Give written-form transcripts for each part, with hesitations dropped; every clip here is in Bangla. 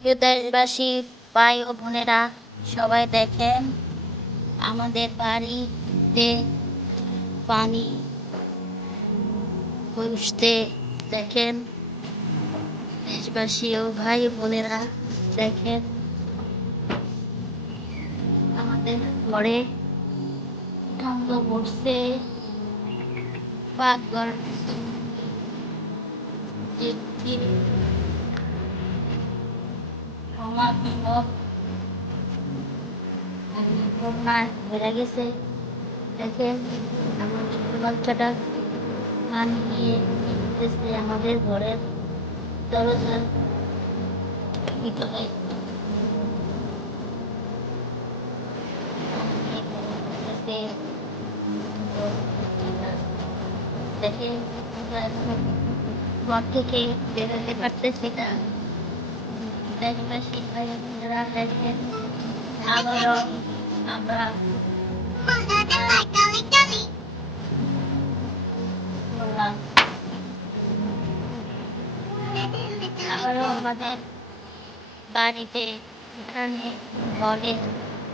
প্রিয় দেশবাসী, ভাই ও বোনেরা, সবাই দেখেন আমাদের বাড়িতে পানি পৌঁছতে। দেখেন দেশবাসী ও ভাই বোনেরা, দেখেন আমাদের ঘরে ঠান্ডা পড়ছে। পাকঘর আমার সব বন্যায় ভরে গেছে। দেখেন আমার ছোট বাচ্চাটা পানি নিয়ে এসেছে আমাদের ঘরের দরজার ভিতরে। দেখে ঘর থেকে বেরোতে পারতেছি না। দেশবাসী ভাই বোনেরা, দেখেন আবারও আমরা বললাম, আবারও আমাদের বাড়িতে এখানে ঘরে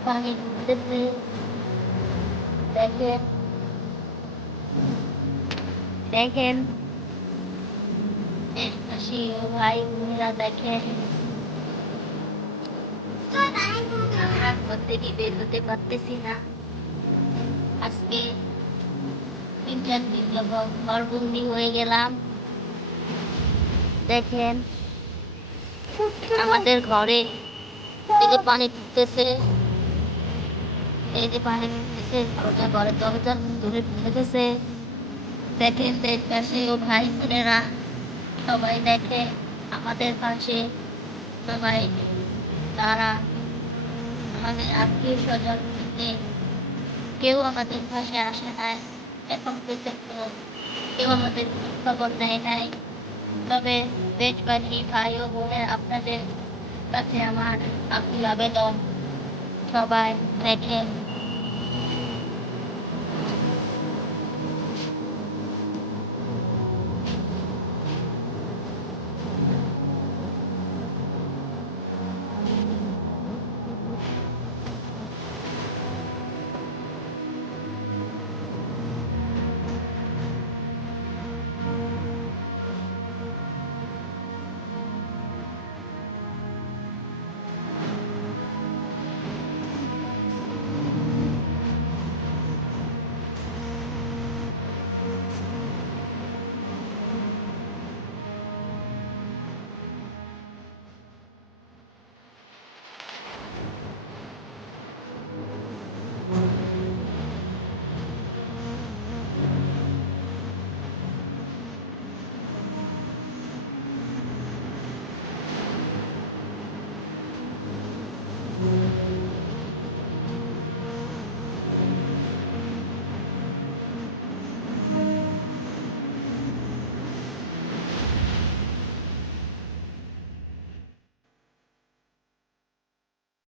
পানি ঢুকতেছে। দেখেন দেখেন দেশবাসী ও ভাই বোনেরা, দেখেন আমরা ঘর থেকে বের হতে পারতেছি না। আজকে 3-4 দিন যাবৎ ঘরবন্দি হয়ে গেলাম। দেখেন আমাদের ঘরে এই যে পানি ঢুকতেছে, এই যে পানি ঢুকতেছে, ঘরের দরজা ধরে ঢুকে গেছে। দেখেন দেশবাসী ও ভাই বোনেরা, সবাই দেখে আমাদের পাশে, সবাই তারা আমাদের আত্মীয় স্বজন থেকে কেউ আমাদের পাশে আসে নাই। এখন পর্যন্ত কেউ আমাদের খবর নেয় নাই। তবে দেশবাসী ভাই ও বোনের, আপনাদের কাছে আমার আকুল আবেদন, সবাই দেখেন